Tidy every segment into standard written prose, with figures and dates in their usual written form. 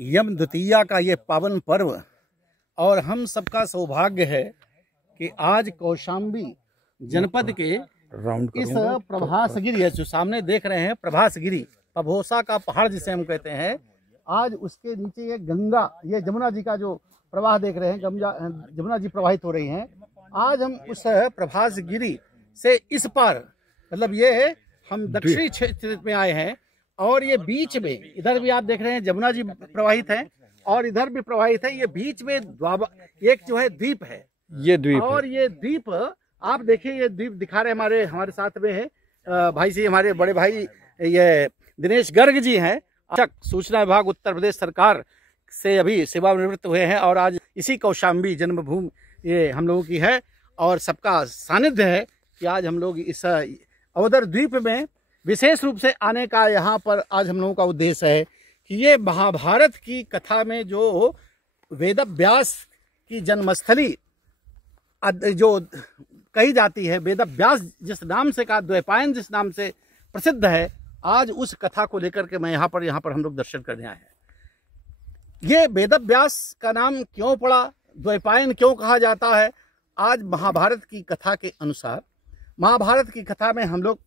यम द्वितीया का ये पावन पर्व और हम सबका सौभाग्य है कि आज कौशाम्बी जनपद के इस प्रभासगिरी, जो सामने देख रहे हैं प्रभासगिरी, पभोसा का पहाड़ जिसे हम कहते हैं, आज उसके नीचे ये गंगा, ये जमुना जी का जो प्रवाह देख रहे हैं, जमुना जी प्रवाहित हो रही हैं। आज हम उस प्रभासगिरी से इस पार, मतलब ये हम दक्षिणी क्षेत्र में आए हैं और ये बीच में, इधर भी आप देख रहे हैं जमुना जी प्रवाहित है और इधर भी प्रवाहित है। ये बीच में एक जो है द्वीप है, ये द्वीप और ये द्वीप आप देखिए, ये द्वीप दिखा रहे हमारे साथ में है भाई जी, हमारे बड़े भाई ये दिनेश गर्ग जी हैं, सूचना विभाग उत्तर प्रदेश सरकार से अभी सेवानिवृत्त हुए हैं और आज इसी कौशाम्बी जन्मभूमि ये हम लोगों की है और सबका सानिध्य है कि आज हम लोग इस अवधर द्वीप में विशेष रूप से आने का यहाँ पर आज हम लोगों का उद्देश्य है कि ये महाभारत की कथा में जो वेदव्यास की जन्मस्थली जो कही जाती है, वेदव्यास जिस नाम से का, द्वैपायन जिस नाम से प्रसिद्ध है, आज उस कथा को लेकर के मैं यहाँ पर हम लोग दर्शन करने आए हैं। ये वेदव्यास का नाम क्यों पड़ा, द्वैपायन क्यों कहा जाता है? आज महाभारत की कथा के अनुसार, महाभारत की कथा में हम लोग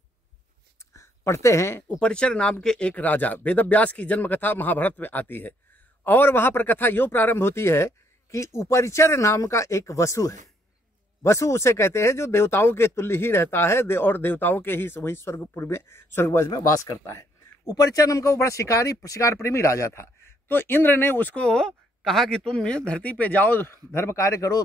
पढ़ते हैं, उपरिचर नाम के एक राजा, वेदव्यास की जन्म कथा महाभारत में आती है और वहां पर कथा यूं प्रारंभ होती है कि उपरिचर नाम का एक वसु है। वसु उसे कहते हैं जो देवताओं के तुल्य ही रहता है और देवताओं के ही वही स्वर्गवज में वास करता है। उपरिचर नाम का वो बड़ा शिकार प्रेमी राजा था। तो इंद्र ने उसको कहा कि तुम धरती पे जाओ, धर्म कार्य करो,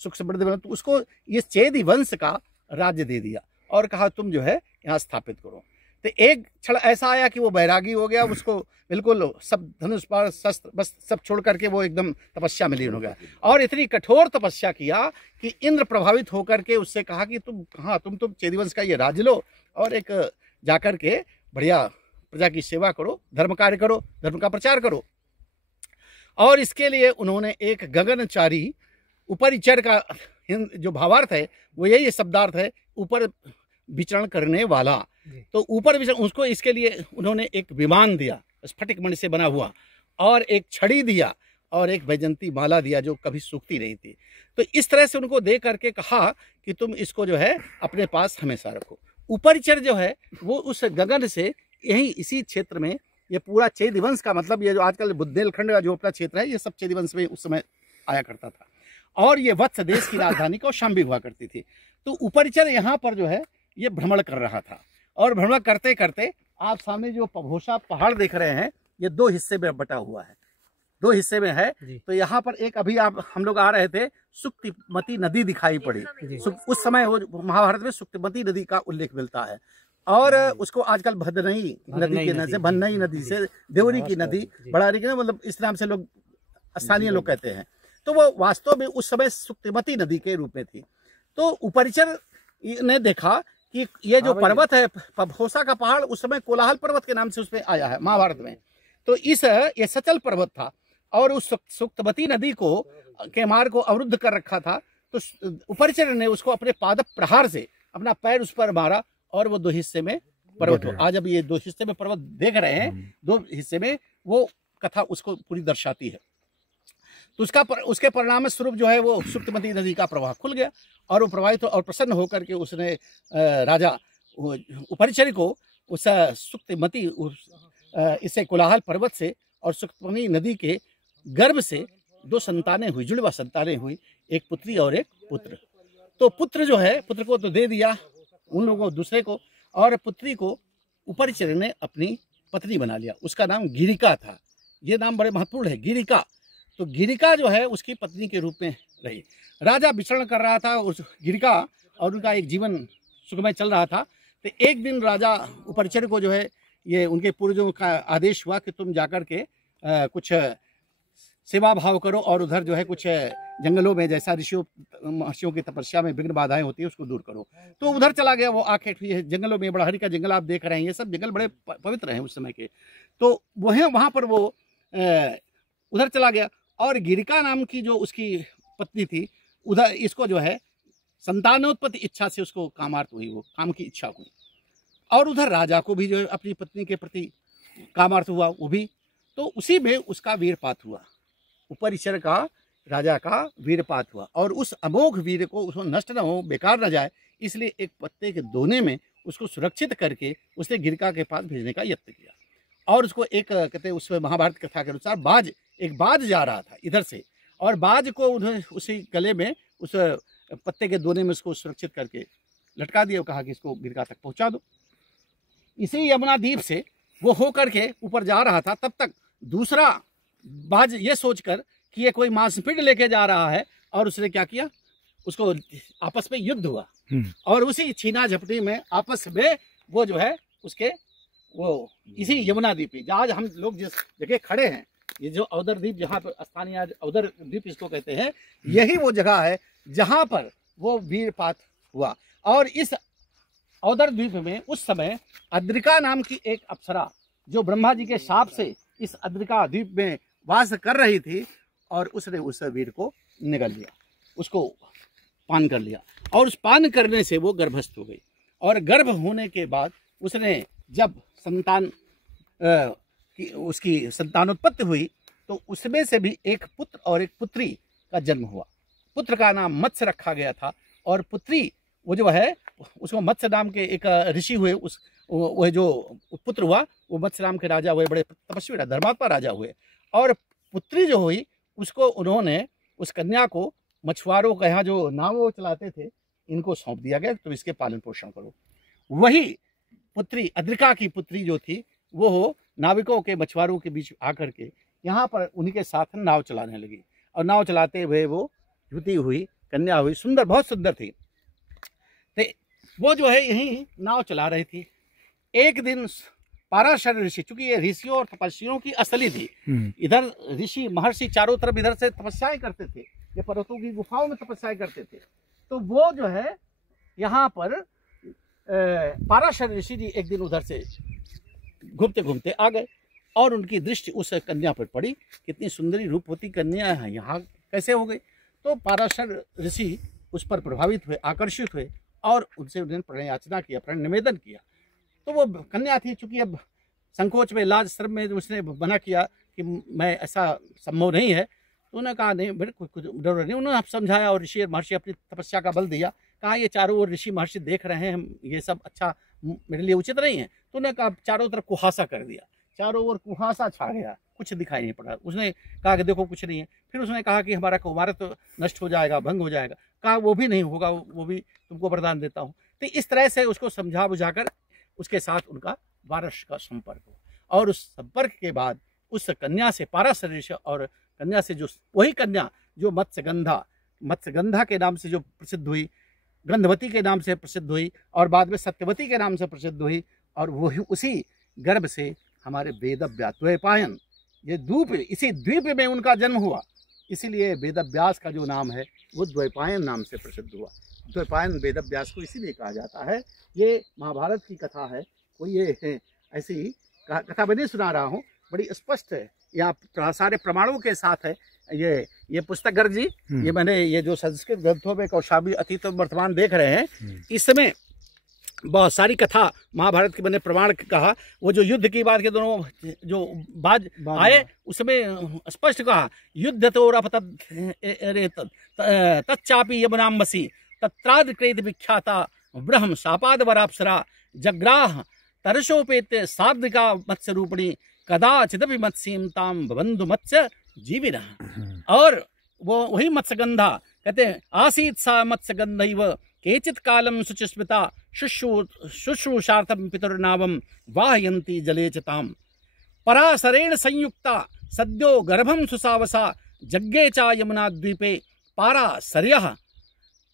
सुख समृद्धि बनो। तो उसको ये चेदी वंश का राज्य दे दिया और कहा तुम जो है यहाँ स्थापित करो। तो एक क्षण ऐसा आया कि वो बैरागी हो गया, उसको बिल्कुल सब धनुष पार शस्त्र बस सब छोड़ करके वो एकदम तपस्या में लीन हो गया और इतनी कठोर तपस्या किया कि इंद्र प्रभावित होकर के उससे कहा कि तुम कहाँ, तुम चेदीवंश का ये राज्य लो और एक जाकर के बढ़िया प्रजा की सेवा करो, धर्म कार्य करो, धर्म का प्रचार करो। और इसके लिए उन्होंने एक गगनचारी, उपरिचर का जो भावार्थ है वो यही शब्दार्थ है, ऊपर विचरण करने वाला। तो ऊपर विचरण, उसको इसके लिए उन्होंने एक विमान दिया स्फटिक मणि से बना हुआ और एक छड़ी दिया और एक वैजंती माला दिया जो कभी सूखती नहीं थी। तो इस तरह से उनको दे करके कहा कि तुम इसको जो है अपने पास हमेशा रखो। उपरिचर जो है वो उस गगन से यही इसी क्षेत्र में, ये पूरा चेदीवंश का, मतलब ये जो आजकल बुंदेलखंड का जो अपना क्षेत्र है, ये सब चेदीवंश में उस समय आया करता था और ये वत्स देश की राजधानी कौशाम्बी हुआ करती थी। तो उपरिचर यहाँ पर जो है ये भ्रमण कर रहा था और भ्रमण करते करते आप सामने जो पभोसा पहाड़ देख रहे हैं, ये दो हिस्से में बटा हुआ है, दो हिस्से में है। तो यहाँ पर एक अभी हम लोग आ रहे थे, सुक्तिमती नदी दिखाई पड़ी। उस समय महाभारत में सुक्तिमती नदी का उल्लेख मिलता है और उसको आजकल भदनई नदी के नाम से, भन्नई नदी से देवरी की नदी, बड़ा मतलब इस नाम से लोग स्थानीय लोग कहते हैं। तो वो वास्तव में उस समय सुक्तिमती नदी के रूप में थी। तो उपरिचर ने देखा कि ये जो पर्वत है पभोसा का पहाड़, उस समय कोलाहल पर्वत के नाम से उसमें आया है महाभारत में। तो ये सचल पर्वत था और उस सुक्तिमती नदी को के मार्ग को अवरुद्ध कर रखा था। तो उपरिचर ने उसको अपने पाद प्रहार से अपना पैर उस पर मारा और वो दो हिस्से में पर्वत हो। आज अब ये दो हिस्से में पर्वत देख रहे हैं, दो हिस्से में, वो कथा उसको पूरी दर्शाती है। तो उसके परिणाम स्वरूप जो है वो सुक्तिमती नदी का प्रवाह खुल गया और वो प्रवाहित और प्रसन्न होकर के उसने राजा उपरिचर को उस सुक्तिमती इसे कोलाहल पर्वत से और सुक्तिमती नदी के गर्भ से दो संतानें हुई, जुड़वा संतानें हुई, एक पुत्री और एक पुत्र। तो पुत्र जो है, पुत्र को तो दे दिया उन लोगों दूसरे को, और पुत्री को उपरिचर ने अपनी पत्नी बना लिया। उसका नाम गिरिका था। ये नाम बड़े महत्वपूर्ण है, गिरिका। तो गिरिका जो है उसकी पत्नी के रूप में रही। राजा विचरण कर रहा था उस गिरिका और उनका एक जीवन सुखमय चल रहा था। तो एक दिन राजा उपरिचर को जो है ये उनके पूर्वजों का आदेश हुआ कि तुम जाकर के कुछ सेवा भाव करो और उधर जो है कुछ जंगलों में, जैसा महर्षियों की तपस्या में विघ्न बाधाएं होती है, उसको दूर करो। तो उधर चला गया। वो आके जंगलों में, बड़हरी का जंगल आप देख रहे हैं, ये सब जंगल बड़े पवित्र हैं उस समय के। तो वहाँ पर वो उधर चला गया और गिरिका नाम की जो उसकी पत्नी थी, उधर इसको जो है संतानोत्पत्ति इच्छा से उसको कामार्थ हुई, वो काम की इच्छा हुई। और उधर राजा को भी जो है अपनी पत्नी के प्रति कामार्थ हुआ वो भी। तो उसी में उसका वीरपात हुआ, उपरिचर का राजा का वीरपात हुआ। और उस अमोघ वीर को उसको नष्ट न हो, बेकार न जाए, इसलिए एक पत्ते के दोने में उसको सुरक्षित करके उसने गिरका के पास भेजने का यत्न किया। और उसको एक कहते हैं, उसमें महाभारत कथा के अनुसार एक बाज जा रहा था इधर से, और बाज को उन्हें उसी गले में उस पत्ते के दोने में उसको सुरक्षित करके लटका दिया, कहा कि इसको गिरका तक पहुंचा दो। इसी यमुना द्वीप से वो हो करके ऊपर जा रहा था, तब तक दूसरा बाज ये सोचकर कि ये कोई मांसपिंड लेके जा रहा है, और उसने क्या किया, उसको आपस में युद्ध हुआ, और उसी छीना झपटी में आपस में वो जो है उसके वो इसी यमुना द्वीप पे, आज हम लोग जिस जगह खड़े हैं, ये जो अवधर द्वीप, जहाँ पर स्थानीय आज अवधर द्वीप इसको कहते हैं, यही वो जगह है जहाँ पर वो वीरपात हुआ। और इस अवधर द्वीप में उस समय अद्रिका नाम की एक अप्सरा, जो ब्रह्मा जी के शाप से इस अद्रिका द्वीप में वास कर रही थी, और उसने उस वीर को निगल लिया, उसको पान कर लिया, और उस पान करने से वो गर्भस्थ हो गई। और गर्भ होने के बाद उसने जब संतान उसकी संतानोत्पत्ति हुई, तो उसमें से भी एक पुत्र और एक पुत्री का जन्म हुआ। पुत्र का नाम मत्स्य रखा गया था, और पुत्री वो जो है उसको मत्स्य नाम के एक ऋषि हुए, वह जो पुत्र हुआ वो मत्स्य नाम के राजा हुए, बड़े तपस्वी धर्मात्मा राजा हुए। और पुत्री जो हुई उसको उन्होंने, उस कन्या को मछुआरों के यहाँ जो नाव वो चलाते थे, इनको सौंप दिया गया, तो इसके पालन पोषण करो। वही पुत्री, अद्रिका की पुत्री जो थी, वो नाविकों के, मछुआरों के बीच आकर के यहाँ पर उन्हीं के साथ नाव चलाने लगी, और नाव चलाते हुए वो युवती हुई, कन्या हुई, सुंदर, बहुत सुंदर थी। तो वो जो है यहीं नाव चला रही थी। एक दिन पाराशर ऋषि, चूंकि ये ऋषियों और तपस्वियों की असली थी, इधर ऋषि महर्षि चारों तरफ इधर से तपस्याएं करते थे, ये पर्वतों की गुफाओं में तपस्याएं करते थे। तो वो जो है यहाँ पर पाराशर ऋषि जी एक दिन उधर से घूमते घूमते आ गए, और उनकी दृष्टि उस कन्या पर पड़ी, कितनी सुंदरी रूपवती कन्या है, यहाँ कैसे हो गई। तो पाराशर ऋषि उस पर प्रभावित हुए, आकर्षित हुए, और उनसे उन्होंने प्रणय याचना किया, प्रणय निवेदन किया। तो वो कन्या थी, चूंकि अब संकोच में, लाज शर्म में उसने मना किया कि मैं, ऐसा संभव नहीं है। तो उन्होंने कहा नहीं बेटे, कुछ डर नहीं। उन्होंने समझाया, और ऋषि महर्षि अपनी तपस्या का बल दिया, कहा ये चारों ओर ऋषि महर्षि देख रहे हैं, हम ये सब अच्छा मेरे लिए उचित नहीं है। तो उन्होंने कहा, चारों तरफ कुहासा कर दिया, चारों ओर कुहासा छा गया, कुछ दिखाई नहीं पड़ा। उसने कहा कि देखो कुछ नहीं है। फिर उसने कहा कि हमारा कौमारत तो नष्ट हो जाएगा, भंग हो जाएगा। कहा वो भी नहीं होगा, वो भी तुमको वरदान देता हूँ। तो इस तरह से उसको समझा बुझाकर उसके साथ उनका वारस का संपर्क हो, और उस संपर्क के बाद उस कन्या से, पाराशर ऋषि और कन्या से, जो वही कन्या जो मत्स्यगंधा के नाम से जो प्रसिद्ध हुई, गंधवती के नाम से प्रसिद्ध हुई, और बाद में सत्यवती के नाम से प्रसिद्ध हुई, और वही उसी गर्भ से हमारे वेदव्यास द्वैपायन, ये द्वीप, इसी द्वीप में उनका जन्म हुआ, इसीलिए वेदव्यास का जो नाम है वो द्वैपायन नाम से प्रसिद्ध हुआ। द्वैपायन वेदव्यास को इसीलिए कहा जाता है। ये महाभारत की कथा है, कोई ये ऐसी कथा मैं नहीं सुना रहा हूँ, बड़ी स्पष्ट है, यहाँ सारे प्रमाणों के साथ है। ये पुस्तक गर्ग जी, ये मैंने, ये जो संस्कृत ग्रंथों में कौशाम्बी अतीत और वर्तमान देख रहे हैं, इसमें बहुत सारी कथा महाभारत की मैंने प्रमाण कहा। वो जो युद्ध की बात के दोनों जो बाज आए, उसमें स्पष्ट कहा, युद्ध तो तच्चापी यमुनाम्बसी तत्राद्क्रेत विख्याता ब्रह्म सापाद वराप्सरा जग्राह तरसोपेत सार्दिका मत्स्य रूपिणी कदाचिदपि मत्स्यीम ताम बंधु मत्स्य जीविनः। और वो वही मत्स्यगंधा कहते हैं, आसीत सा मत्स्यगंधैव केचित कालम शुचिस्मिता शुश्रूषार्थम पितुर्नावम वाहयन्ति जले च ताम पराशरेण संयुक्ता सद्यो गर्भम सुसावसा जग्गे चा यमुना द्वीपे पाराशर्यः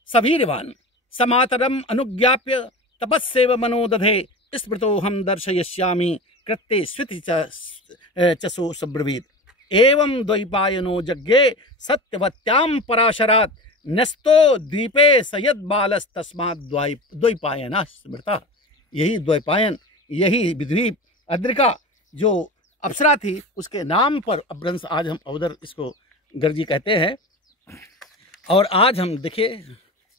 सवीरवान समातरम अनुज्ञाप्य तपस्सेव मनोदधे स्मृतो हम दर्शयिष्यामि कृत्ते स्विति चसो सुब्रवीत एवं द्वैपायनो जग्गे सत्यवत्याम पराशरात् न्यस्तो द्वीपे सयद बालस तस्मात् द्वैपायनः स्मृतः। यही द्वैपायन, यही द्वीप अद्रिका जो अप्सरा थी, उसके नाम पर अपभ्रंश आज हम अवधर इसको गर्जी कहते हैं। और आज हम देखिए,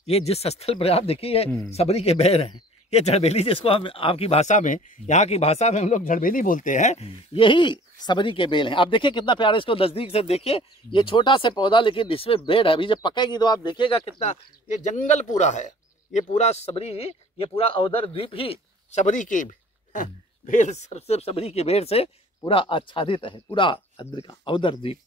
ये जिस स्थल पर आप देखिए, सबरी के बहर हैं, ये झड़बेली, जिसको हम आपकी भाषा में, यहाँ की भाषा में हम लोग झड़बेली बोलते हैं, यही सबरी के बेल हैं। आप देखिए कितना प्यारा, इसको नजदीक से देखिए, ये छोटा सा पौधा लेकिन इसमें बेल है। अभी जब पकेगी तो आप देखिएगा कितना, ये जंगल पूरा है, ये पूरा सबरी, ये पूरा अवधर द्वीप ही सबरी के बेल, सबसे सबरी के बेल से पूरा आच्छादित है, पूरा अवधर द्वीप।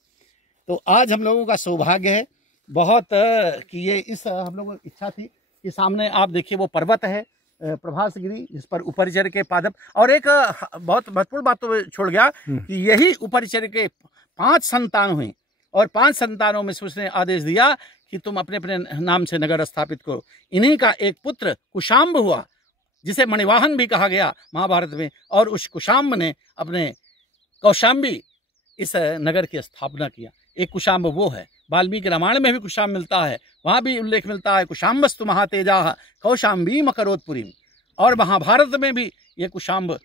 तो आज हम लोगों का सौभाग्य है बहुत कि ये इस हम लोगों की इच्छा थी कि सामने आप देखिए वो पर्वत है प्रभासगिरी, जिस पर उपरिचर के पादप, और एक बहुत महत्वपूर्ण बात तो छोड़ गया कि यही उपरिचर के 5 संतान हुए और 5 संतानों में से उसने आदेश दिया कि तुम अपने अपने नाम से नगर स्थापित करो। इन्हीं का एक पुत्र कुशाम्ब हुआ, जिसे मणिवाहन भी कहा गया महाभारत में, और उस कुशाम्ब ने अपने कौशाम्बी इस नगर की स्थापना किया। एक कुशाम्ब वो है, वाल्मीकि रामायण में भी कुशाम्ब मिलता है, वहाँ भी उल्लेख मिलता है कुशाम्बस्तु महातेजा कौशाम्बी मकरोत्पुरी, और महाभारत में भी ये कुशाम्ब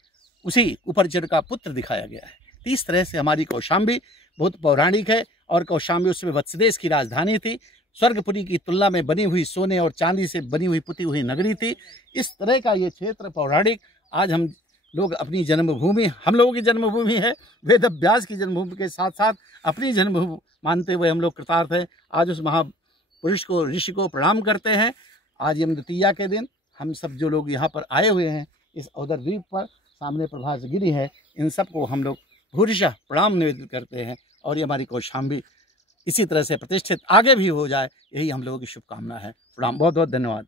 उसी उपरिचर का पुत्र दिखाया गया है। तो इस तरह से हमारी कौशाम्बी बहुत पौराणिक है, और कौशाम्बी उसमें वत्सदेश की राजधानी थी, स्वर्गपुरी की तुलना में बनी हुई सोने और चांदी से बनी हुई पुती हुई नगरी थी। इस तरह का ये क्षेत्र पौराणिक, आज हम लोग अपनी जन्मभूमि, हम लोगों की जन्मभूमि है, वेद व्यास की जन्मभूमि के साथ साथ अपनी जन्मभूमि मानते हुए हम लोग कृतार्थ हैं। आज उस महापुरुष को, ऋषि को प्रणाम करते हैं। आज यम द्वितीया के दिन हम सब जो लोग यहाँ पर आए हुए हैं इस अवधर द्वीप पर, सामने प्रभासगिरी है, इन सबको हम लोग भूरिशः प्रणाम निवेदित करते हैं, और ये हमारी कौशाम्बी इसी तरह से प्रतिष्ठित आगे भी हो जाए, यही हम लोगों की शुभकामना है। प्रणाम, बहुत बहुत धन्यवाद।